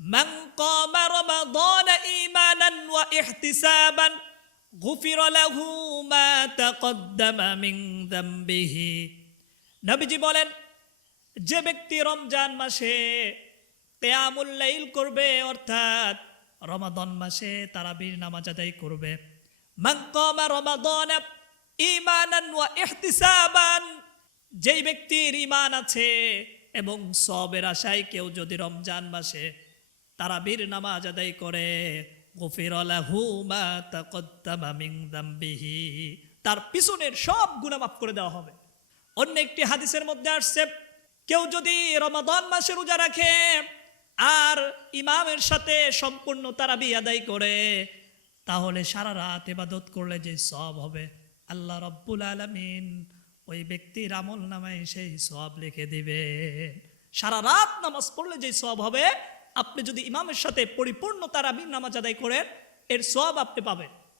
মান কামা রমাদান ঈমানান ওয়া ইহতিসাবান গুফিরা লাহু মা তাকদ্দামা মিন যামবিহি। নবীজি বলেন, যে ব্যক্তি রমজান মাসে কিয়ামুল লাইল করবে, অর্থাৎ রমাদান মাসে তারাবির নামাজ আদায় করবে, মান কামা রমাদান ঈমানান ওয়া ইহতিসাবান, যেই ব্যক্তির ঈমান আছে এবং সওয়াবের আশায় কেউ যদি রমজান মাসে তারাবির নামাজ আদায় করে, গুফিরা লাহু মা তাকদ্দামা মিন যামবিহি, তার পিছনের সব গুনাহ মাফ করে দেওয়া হবে। অন্য একটি হাদিসের মধ্যে আসছে, কেউ যদি রমাদান মাসে রোজা রাখে আর ইমামের সাথে সম্পূর্ণ তারাবি আদায় করে, তাহলে সারা রাত ইবাদত করলে যে সওয়াব হবে, আল্লাহ রাব্বুল আলামিন ওই ব্যক্তির আমল নামায় সেই সওয়াব লিখে দিবে। সারা রাত নামাজ পড়লে যে সওয়াব হবে, আপনি যদি ইমামের সাথে পরিপূর্ণ তারাবির নামাজ আদায় করেন, এর সওয়াব আপনি পাবেন।